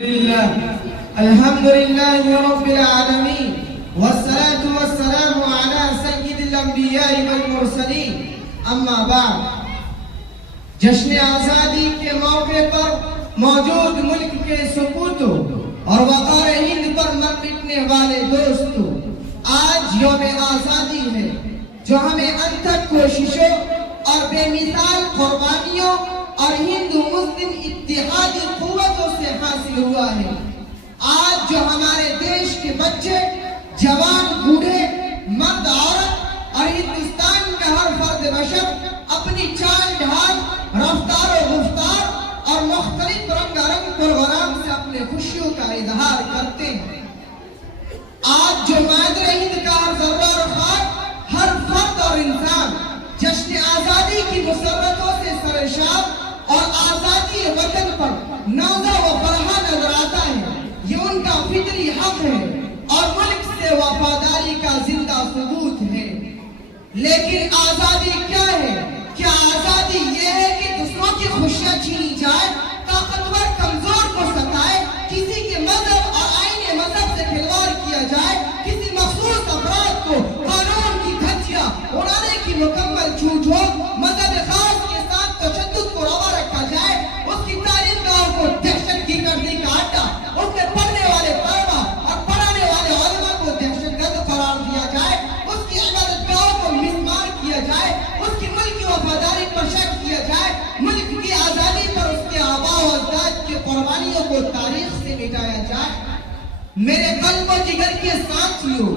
الحمد لله رب العالمين والصلاة والسلام على سيد الانبیاء والمرسلین اما بعد جشن آزادی کے موقع پر موجود ملک کے سپوتوں اور وقار ہند پر مر مٹنے والے دوستوں، آج یوم آزادی ہے جو ہمیں انتھک کوششوں اور بے مثال قربانیوں اور ہندو مسلم اتحادی قوتوں سے حاصل ہوا ہے۔ آج جو ہمارے دیش کے بچے، جوان، بوڑھے، مرد، عورت اور ہندوستان کا ہر فرد بشر اپنی چال ڈھال، رفتار و گفتار اور مختلف رنگارنگ پروگرام سے اپنے خوشیوں کا اظہار کرتے ہیں۔ آج جو مادر ہند کا ہر ذرہ اور خاک، ہر فرد اور انسان جشن آزادی کی مسرتوں سے سرشار اور آزادی وطن پر نازا و فرحا نظر آتا ہے، یہ ان کا فطری حق ہے اور ملک سے وفاداری کا زندہ ثبوت ہے۔ لیکن آزادی کیا ہے؟ کیا آزادی یہ ہے کہ دوسروں کی خوشیاں چھینی جائے، طاقتور کمزور کو ستائے، کسی کے مذہب اور آئین مذہب سے کھلواڑ کیا جائے، کسی مخصوص افراد کو قانون کی دھجیاں اڑانے کی مکمل چھوٹ ہو، مذہب خاص کے ساتھ تشدد کو روا رکھا جائے، اس کی تعلیم گاہوں کو دہشت گردی کا اڈا، اس میں پڑھنے والے طلبا اور پڑھانے والے علماء کو دہشت گرد قرار دیا جائے، اس کی عبادت گاہوں کو مسمار کیا جائے، اس کی ملک کی وفاداری پر شک کیا جائے، ملک کی آزادی پر اس کے آباء و اجداد کی قربانیوں کو تاریخ سے مٹایا جائے۔ میرے قلب و جگر کے ساتھیوں،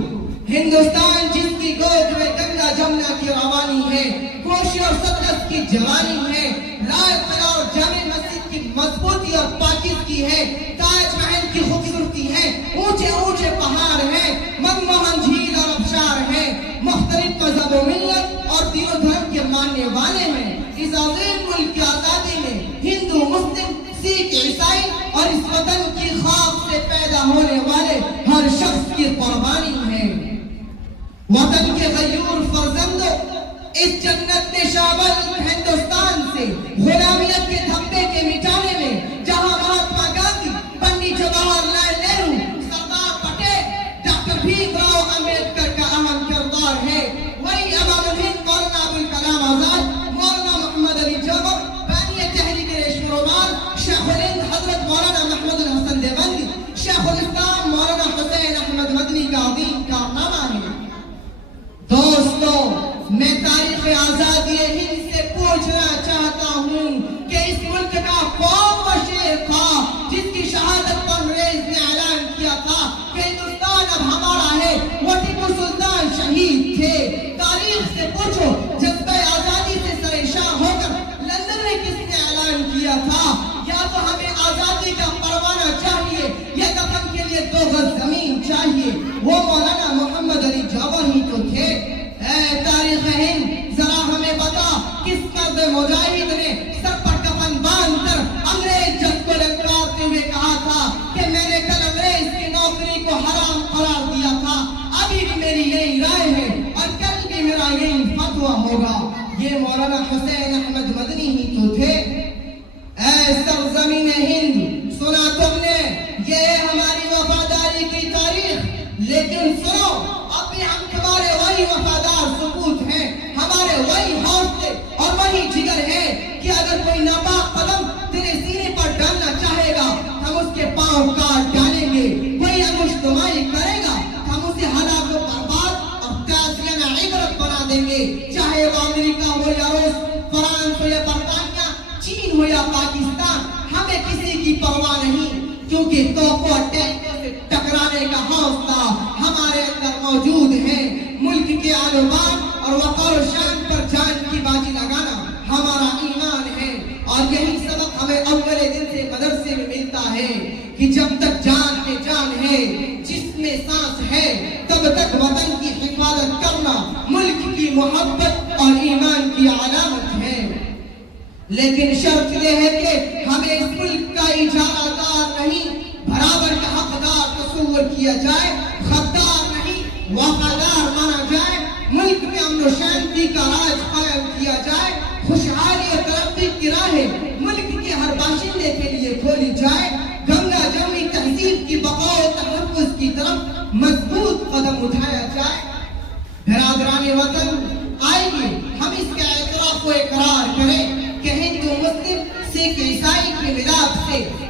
ہندوستان جس کی گود میں گنگا جمنا کی روانی ہے، کوشی اور ستلج کی جوانی ہے، لال قلعہ اور جامع مسجد کی مضبوطی اور پاکیزگی ہے، تاج محل کی خوبصورتی ہے، اونچے اونچے پہاڑ ہیں، منموہن جھیل اور آبشار ہیں، مختلف مذہب و ملت اور دین و دھرم کے ماننے والے ہیں۔ اس عظیم ملک کی آزادی میں ہندو، مسلم، سکھ، عیسائی اور اس وطن کی خاک سے پیدا ہونے والے ہر شخص کی قربانی ہے۔ وطن کے غیور فرزندوں، اس جنت نشابل ہندوستان سے غلامیت کے دھبے کے مٹانے میں جہاں مہاتما گاندھی، پنڈت جواہر لال نہرو، سردار پٹیل، ڈاکٹر بھیم راؤ امبیڈکر کا اہم کردار ہے، وہی امام الہند مولانا ابوالکلام آزاد، مولانا محمد علی جوہر، بانی تحریک ریشم رومال، شیخ الہند حضرت مولانا محمد الحسن دیوبندی، شیخ الاسلام مولانا حسین احمد مدنی کا عظیم کارنامہ ہے۔ دوستو، میں تاریخ آزادی ہند سے پوچھنا چاہتا ہوں کہ اس ملک کا کون وہ شیر تھا جس کی شہادت پر انگریز نے اعلان کیا تھا کہ ہندوستان اب ہمارا ہے؟ وہ ٹیپو سلطان شہید تھے۔ تاریخ سے پوچھو، جذبہ آزادی سے سرشار ہو کر لندن میں کس نے اعلان کیا تھا؟ یا تو ہمیں آزادی کا پروانہ چاہیے یا دفن کے لیے 2 گز زمین چاہیے، وہ مولانا محمد علی جوہر ہی تو تھے۔ اے تاریخ ہند، ذرا ہمیں بتا، کس مرد مجاہد نے سر پر کفن باندھ کر انگریز جس کو للکارتے ہوئے کہا تھا کہ میں نے کل انگریز کی نوکری کو حرام قرار دیا تھا، ابھی بھی میری یہی رائے ہے اور کل بھی میرا یہی فتویٰ ہوگا؟ یہ مولانا حسین احمد مدنی ہی تو تھے۔ اے سرزمین ہند، سنا تم نے، یہ ہے ہماری وفاداری کی تاریخ، لیکن سنو، اب بھی ہم تمہارے وہی وفادار ثبوت ہیں، ہمارے وہی حوصلے اور وہی جگر ہے کہ اگر کوئی ناپاک قدم تیرے سینے پر ڈالنا چاہے گا ہم اس کے پاؤں کاٹ ڈالیں گے، کوئی انگشتمائی کرے گا ہم اسے ہلاک و برباد اور قاضیانہ عبرت بنا دیں گے، چاہے وہ امریکہ ہو یا روس، فرانس ہو یا برطانیہ، چین ہو یا پاکستان، ہمیں کسی کی پرواہ نہیں، کیونکہ توپوں اور ٹینکوں سے ٹکرانے کا حوصلہ ہمارے اندر موجود ہے۔ ملک کے علومان اور وقار و شان پر جان کی بازی لگانا ہمارا ایمان ہے، اور یہی سبق ہمیں اول دن سے مدرسے میں ملتا ہے کہ جب تک جان میں جان ہے، جسم میں سانس ہے، تب تک وطن کی حفاظت کرنا ملک کی محبت اور ایمان کی علامت ہے۔ لیکن شرط یہ ہے کہ ہمیں اس ملک کا اجارہ دار نہیں، برابر کا حقدار تصور کیا جائے، غدار نہیں، وفادار مانا جائے، ملک میں امن و شانتی کا راج قائم کیا جائے، خوشحالی اور ترقی کی راہیں ملک کے ہر باشندے کے لیے کھولی جائے، گنگا جمنی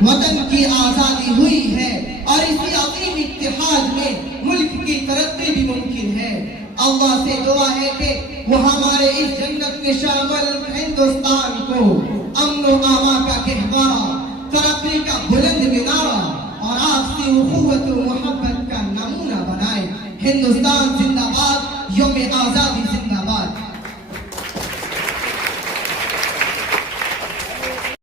وطن کی آزادی ہوئی ہے اور اسی عظیم اتحاد میں ملک کی ترقی بھی ممکن ہے۔ اللہ سے دعا ہے کہ وہ ہمارے اس جنت میں شامل ہندوستان کو امن و امان کا گہوارہ، ترقی کا بلند مینارہ اور آپسی اخوت و محبت کا نمونہ بنائے۔ ہندوستان زندہ باد، یوم آزادی